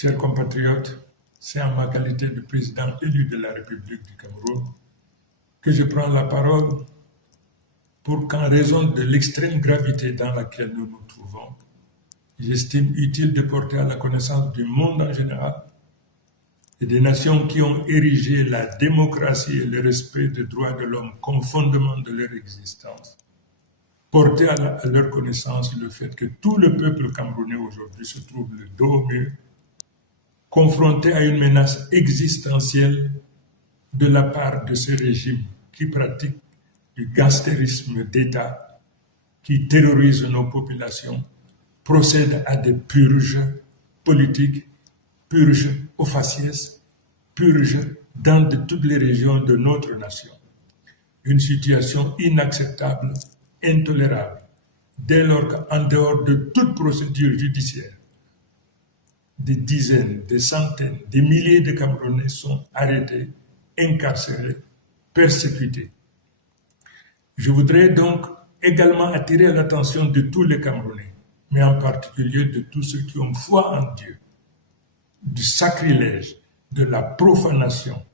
Chers compatriotes, c'est en ma qualité de président élu de la République du Cameroun que je prends la parole pour qu'en raison de l'extrême gravité dans laquelle nous nous trouvons, j'estime utile de porter à la connaissance du monde en général et des nations qui ont érigé la démocratie et le respect des droits de l'homme comme fondement de leur existence, porter à leur connaissance le fait que tout le peuple camerounais aujourd'hui se trouve le dos au mur, confronté à une menace existentielle de la part de ce régime qui pratique du gangstérisme d'État, qui terrorise nos populations, procède à des purges politiques, purges au faciès, purges dans toutes les régions de notre nation. Une situation inacceptable, intolérable, dès lors qu'en dehors de toute procédure judiciaire, des dizaines, des centaines, des milliers de Camerounais sont arrêtés, incarcérés, persécutés. Je voudrais donc également attirer l'attention de tous les Camerounais, mais en particulier de tous ceux qui ont foi en Dieu, du sacrilège, de la profanation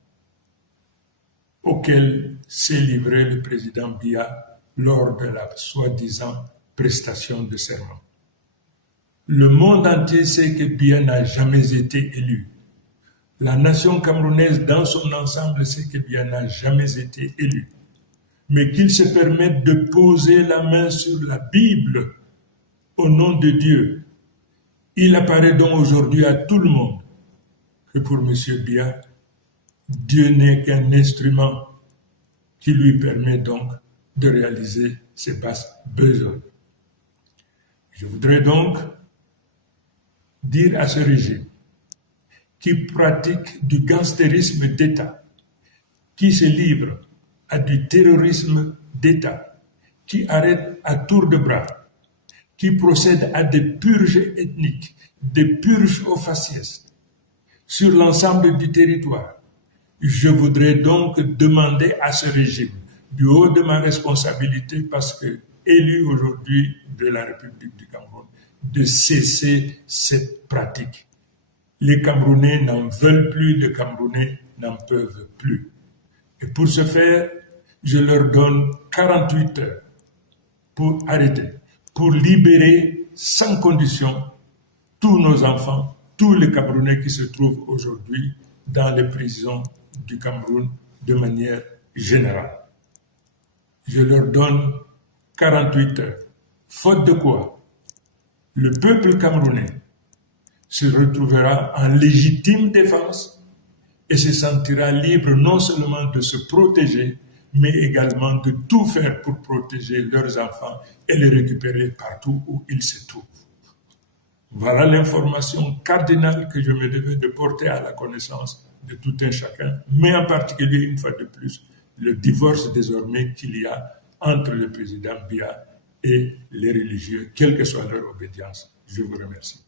auquel s'est livré le président Biya lors de la soi-disant prestation de serment. Le monde entier sait que Biya n'a jamais été élu. La nation camerounaise dans son ensemble sait que Biya n'a jamais été élu. Mais qu'il se permette de poser la main sur la Bible au nom de Dieu. Il apparaît donc aujourd'hui à tout le monde que pour M. Biya, Dieu n'est qu'un instrument qui lui permet donc de réaliser ses basses besognes. Je voudrais donc dire à ce régime qui pratique du gangstérisme d'État, qui se livre à du terrorisme d'État, qui arrête à tour de bras, qui procède à des purges ethniques, des purges au faciès sur l'ensemble du territoire. Je voudrais donc demander à ce régime, du haut de ma responsabilité, parce que élu aujourd'hui de la République du Cameroun, de cesser cette pratique. Les Camerounais n'en veulent plus, les Camerounais n'en peuvent plus. Et pour ce faire, je leur donne 48 heures pour arrêter, pour libérer sans condition tous nos enfants, tous les Camerounais qui se trouvent aujourd'hui dans les prisons du Cameroun de manière générale. Je leur donne 48 heures. Faute de quoi, le peuple camerounais se retrouvera en légitime défense et se sentira libre non seulement de se protéger, mais également de tout faire pour protéger leurs enfants et les récupérer partout où ils se trouvent. Voilà l'information cardinale que je me devais de porter à la connaissance de tout un chacun, mais en particulier, une fois de plus, le divorce désormais qu'il y a entre le président Biya et les religieux, quelle que soit leur obédience. Je vous remercie.